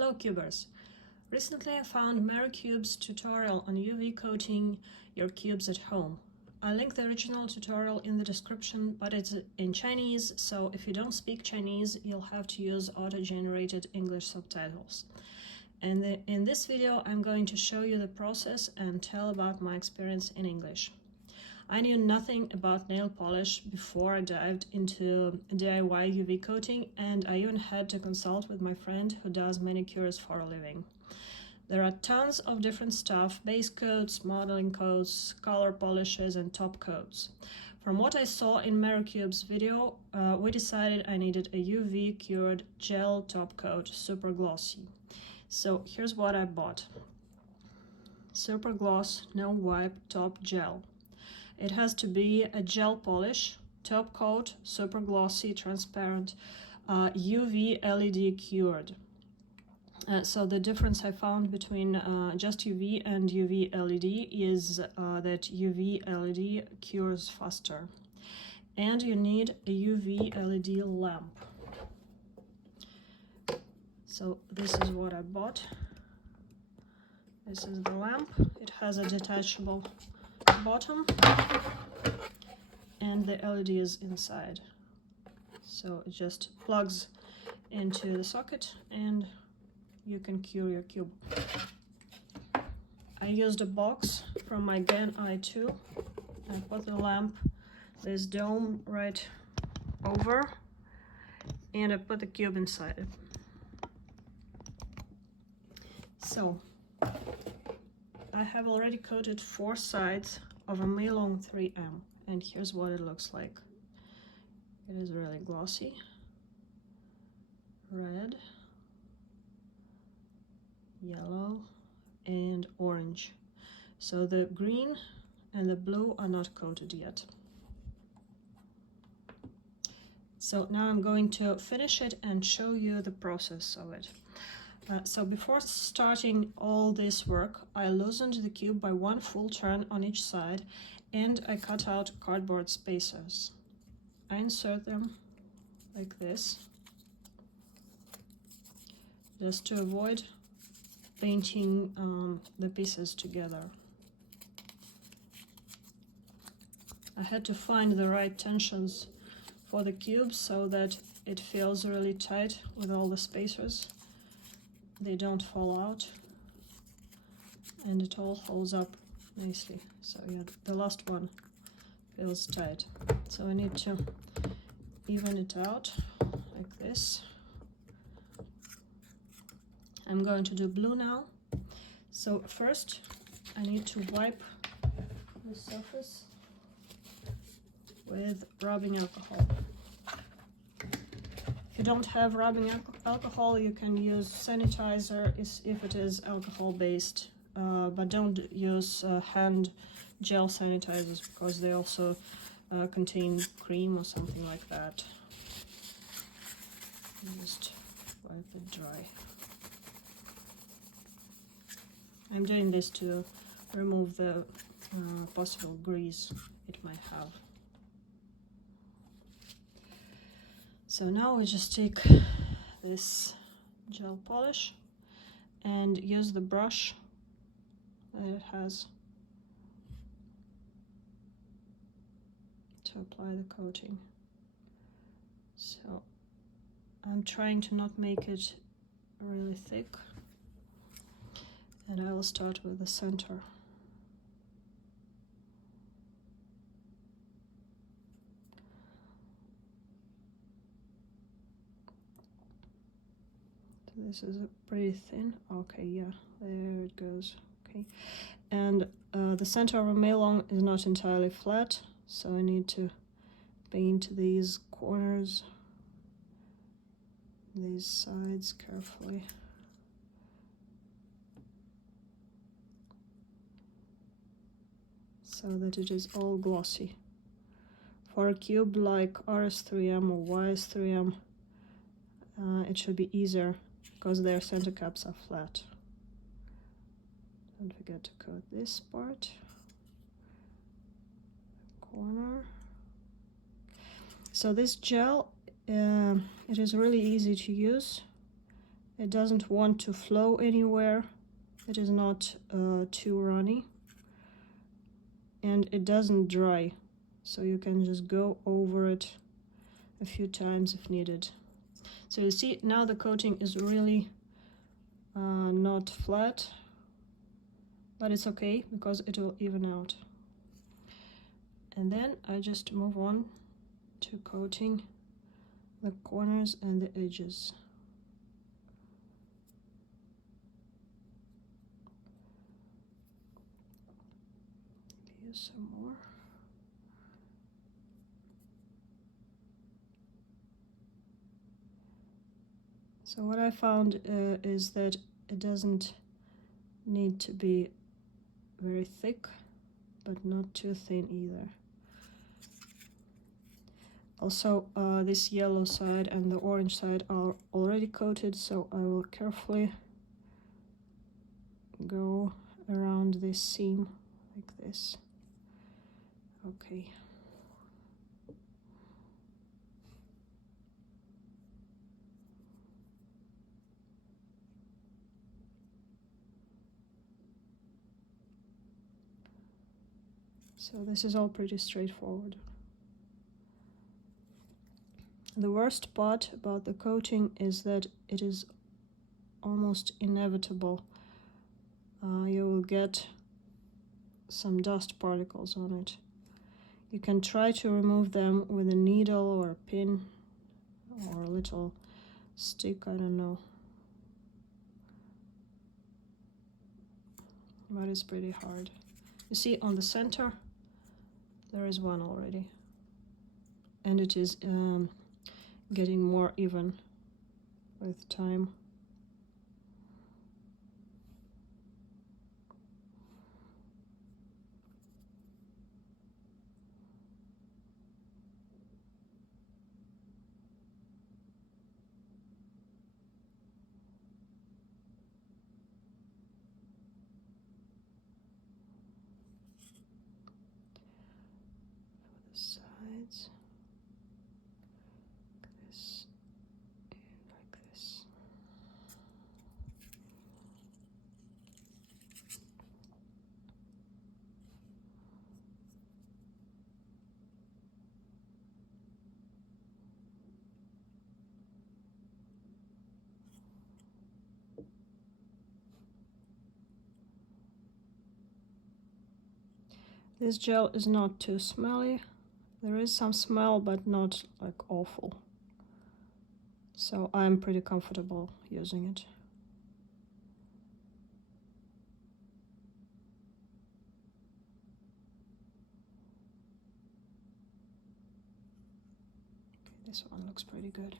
Hello cubers! Recently I found MaryCube's tutorial on UV coating your cubes at home. I'll link the original tutorial in the description, but it's in Chinese, so if you don't speak Chinese, you'll have to use auto-generated English subtitles. And in this video, I'm going to show you the process and tell about my experience in English. I knew nothing about nail polish before I dived into DIY UV coating, and I even had to consult with my friend who does manicures for a living. There are tons of different stuff: base coats, modeling coats, color polishes, and top coats. From what I saw in MaryCube's video, we decided I needed a UV cured gel top coat, super glossy. So here's what I bought. Super gloss no wipe top gel. It has to be a gel polish, top coat, super glossy, transparent, UV LED cured. So the difference I found between just UV and UV LED is that UV LED cures faster. And you need a UV LED lamp. So this is what I bought. This is the lamp. It has a detachable bottom and the LED is inside, so it just plugs into the socket and you can cure your cube. I used a box from my Gen i2. I put the lamp, this dome right over, and I put the cube inside it. So I have already coated 4 sides of a Meilong 3M, and here's what it looks like. It is really glossy, red, yellow, and orange. So the green and the blue are not coated yet. So now I'm going to finish it and show you the process of it. So before starting all this work, I loosened the cube by 1 full turn on each side, and I cut out cardboard spacers. I insert them like this, just to avoid painting the pieces together. I had to find the right tensions for the cube so that it feels really tight with all the spacers. They don't fall out and it all holds up nicely. So yeah, the last one feels tight. So I need to even it out like this. I'm going to do blue now. So first I need to wipe the surface with rubbing alcohol. If you don't have rubbing alcohol, you can use sanitizer if it is alcohol based, but don't use hand gel sanitizers because they also contain cream or something like that. Just wipe it dry. I'm doing this to remove the possible grease it might have. So now we just take this gel polish and use the brush that it has to apply the coating. So I'm trying to not make it really thick, and I will start with the center. This is pretty thin. Okay, yeah, there it goes. Okay, and the center of a Meilong is not entirely flat, so I need to paint these corners, these sides carefully. So that it is all glossy. For a cube like RS3M or YS3M, it should be easier because their center caps are flat. Don't forget to coat this part, corner. So this gel, it is really easy to use. It doesn't want to flow anywhere. It is not too runny. And it doesn't dry, so you can just go over it a few times if needed. So you see, now the coating is really not flat, but it's okay because it will even out. And then I just move on to coating the corners and the edges. Use some more. So what I found is that it doesn't need to be very thick, but not too thin either. Also, this yellow side and the orange side are already coated, so I will carefully go around this seam like this. Okay. So this is all pretty straightforward. The worst part about the coating is that it is almost inevitable. You will get some dust particles on it. You can try to remove them with a needle or a pin or a little stick, I don't know. But it's pretty hard. You see on the center, there is one already. And it is getting more even with time. For the sides, like this, and like this. This gel is not too smelly. There is some smell, but not like awful. So I'm pretty comfortable using it. Okay, this one looks pretty good.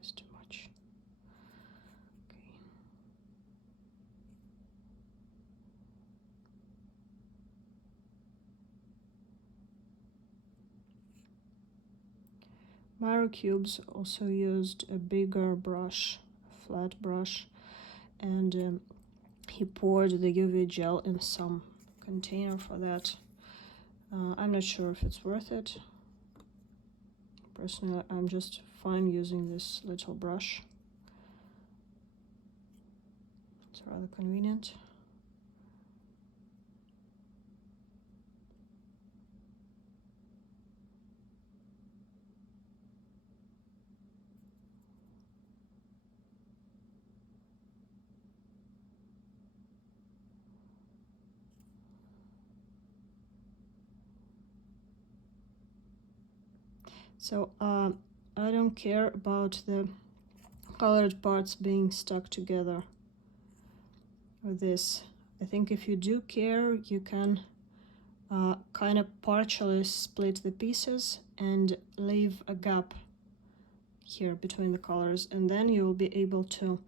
It's too much. Okay. Miro Cubes also used a bigger brush, a flat brush, and he poured the UV gel in some container for that. I'm not sure if it's worth it. Personally, I'm just fine using this little brush. It's rather convenient. So I don't care about the colored parts being stuck together with this. I think if you do care, you can kind of partially split the pieces and leave a gap here between the colors, and then you will be able to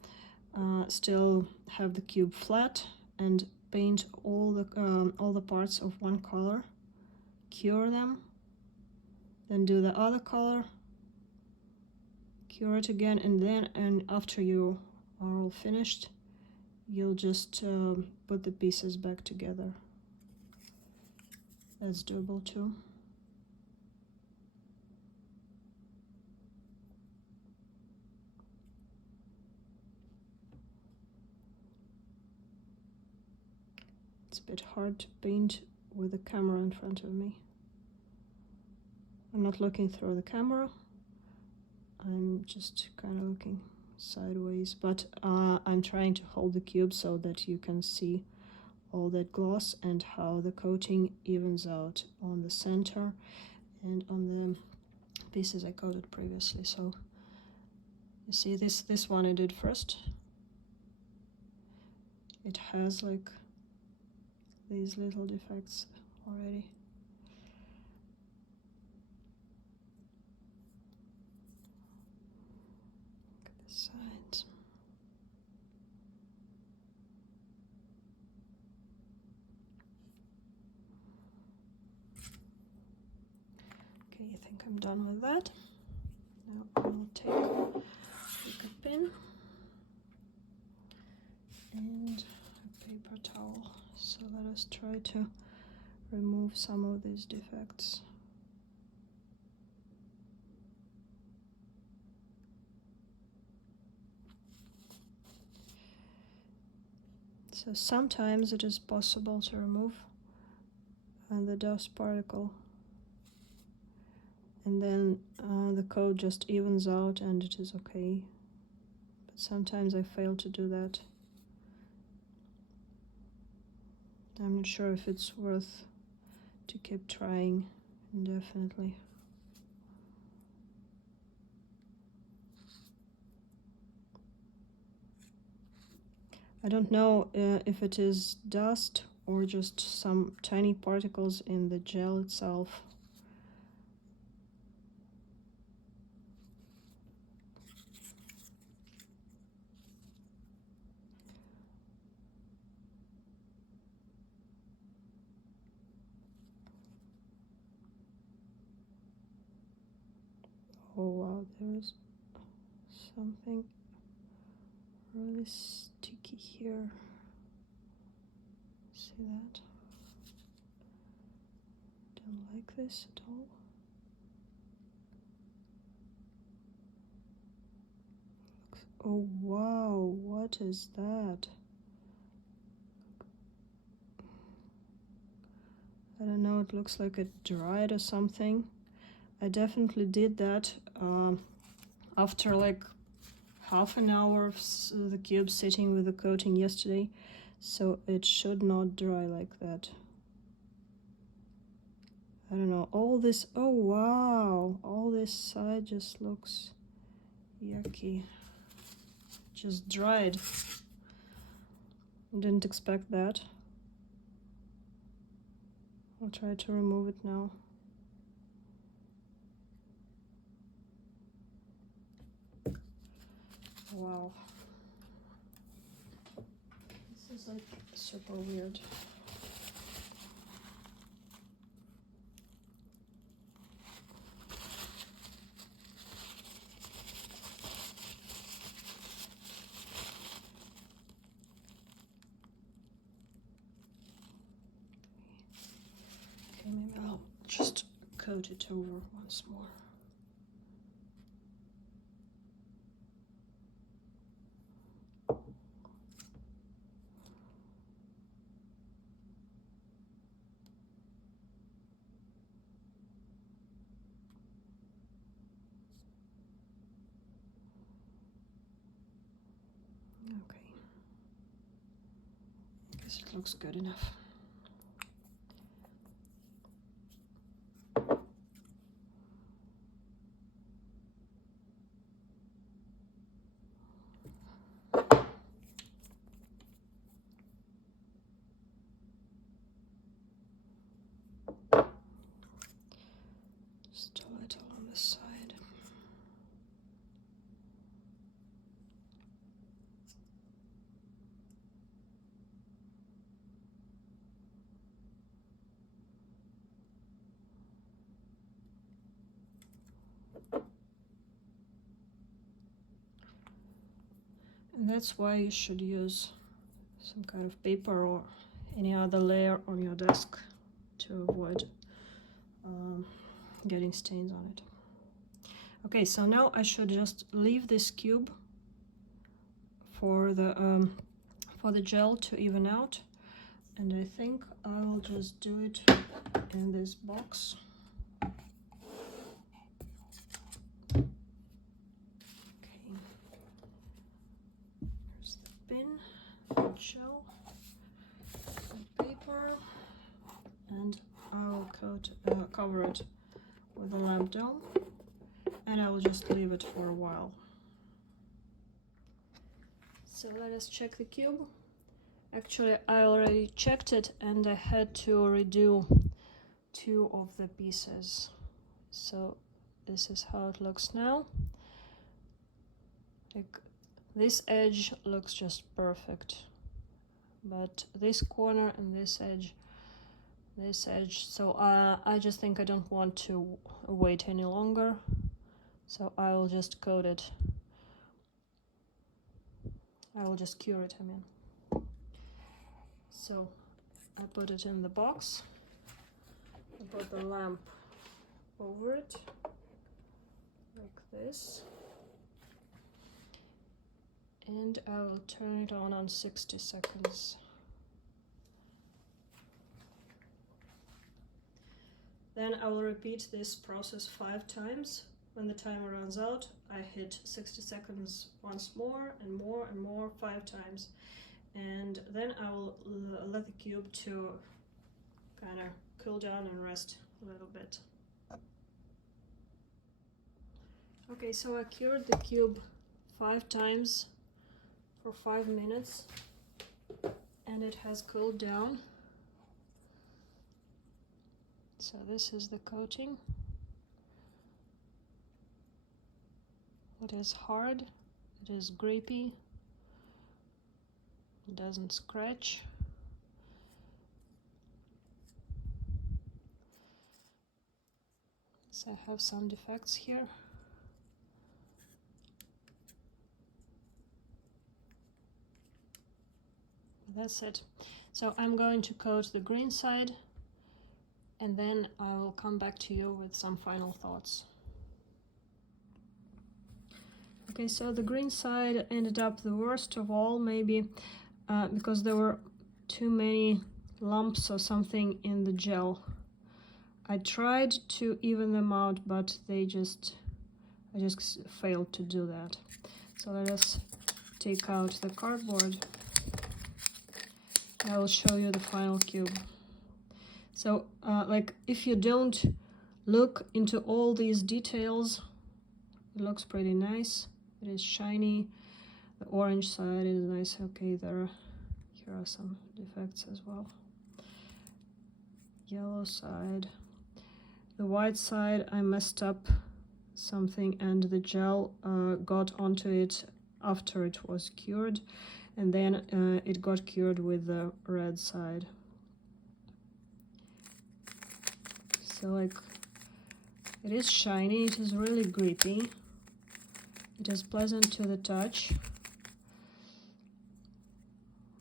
still have the cube flat and paint all the parts of one color, cure them, then do the other color, cure it again, and after you are all finished, you'll just put the pieces back together. That's doable too. a bit hard to paint with the camera in front of me. I'm not looking through the camera, I'm just kind of looking sideways, but I'm trying to hold the cube so that you can see all that gloss and how the coating evens out on the center and on the pieces I coated previously. So you see this one I did first. It has like these little defects already. Look at the sides. Okay, I think I'm done with that. Now I'll take a pin and a paper towel. So let us try to remove some of these defects. So sometimes it is possible to remove the dust particle, and then the coat just evens out and it is okay. But sometimes I fail to do that. I'm not sure if it's worth to keep trying indefinitely. I don't know if it is dust or just some tiny particles in the gel itself. Oh wow, there is something really sticky here. See that? Don't like this at all. Oh wow, what is that? I don't know, it looks like it dried or something. I definitely did that after like half an hour of the cube sitting with the coating yesterday, so it should not dry like that. I don't know, all this, oh wow, all this side just looks yucky. Just dried. Didn't expect that. I'll try to remove it now. Wow. This is like super weird. Okay, maybe I'll just coat it over once more. Okay, I guess it looks good enough. Just a little on this side. And that's why you should use some kind of paper or any other layer on your desk to avoid getting stains on it. Okay, so now I should just leave this cube for the gel to even out. And I think I'll just do it in this box. Okay. Here's the pin, the gel, the paper, and I'll cover it with a lamp dome, and I will just leave it for a while. So let us check the cube. Actually, I already checked it and I had to redo 2 of the pieces. So this is how it looks now. Like, this edge looks just perfect, but this corner and this edge, so I just think I don't want to wait any longer, so I will just coat it. I will just cure it, I mean. So I put it in the box, I put the lamp over it, like this, and I will turn it on 60 seconds. Then I will repeat this process 5 times. When the timer runs out, I hit 60 seconds once more and more and more, 5 times. And then I will let the cube to kind of cool down and rest a little bit. Okay, so I cured the cube 5 times for 5 minutes, and it has cooled down. So this is the coating. It is hard, it is grippy, it doesn't scratch. So I have some defects here. That's it. So I'm going to coat the green side, and then I will come back to you with some final thoughts. Okay, so the green side ended up the worst of all, maybe because there were too many lumps or something in the gel. I tried to even them out, but I just failed to do that. So let us take out the cardboard. I will show you the final cube. So like, if you don't look into all these details, it looks pretty nice. It is shiny. The orange side is nice. Okay, here are some defects as well. Yellow side. The white side, I messed up something and the gel got onto it after it was cured, and then it got cured with the red side. So like, it is shiny, it is really grippy, it is pleasant to the touch,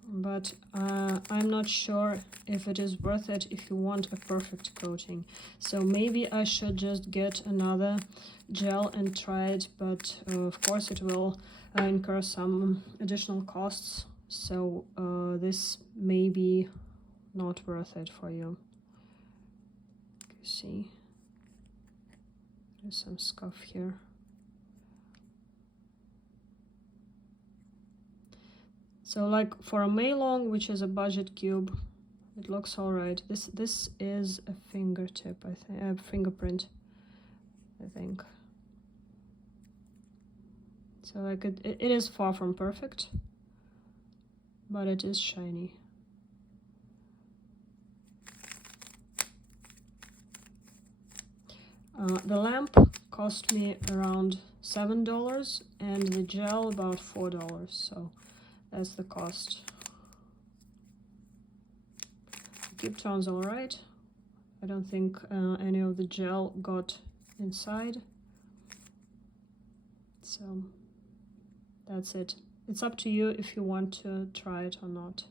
but I'm not sure if it is worth it if you want a perfect coating. So maybe I should just get another gel and try it, but of course it will incur some additional costs, so this may be not worth it for you. You see, there's some scuff here. So like, for a Meilong, which is a budget cube, it looks all right. This is a fingertip, I think, a fingerprint, I think. So like, it is far from perfect, but it is shiny. The lamp cost me around $7 and the gel about $4, so that's the cost. The cube turns all right. I don't think any of the gel got inside. So that's it. It's up to you if you want to try it or not.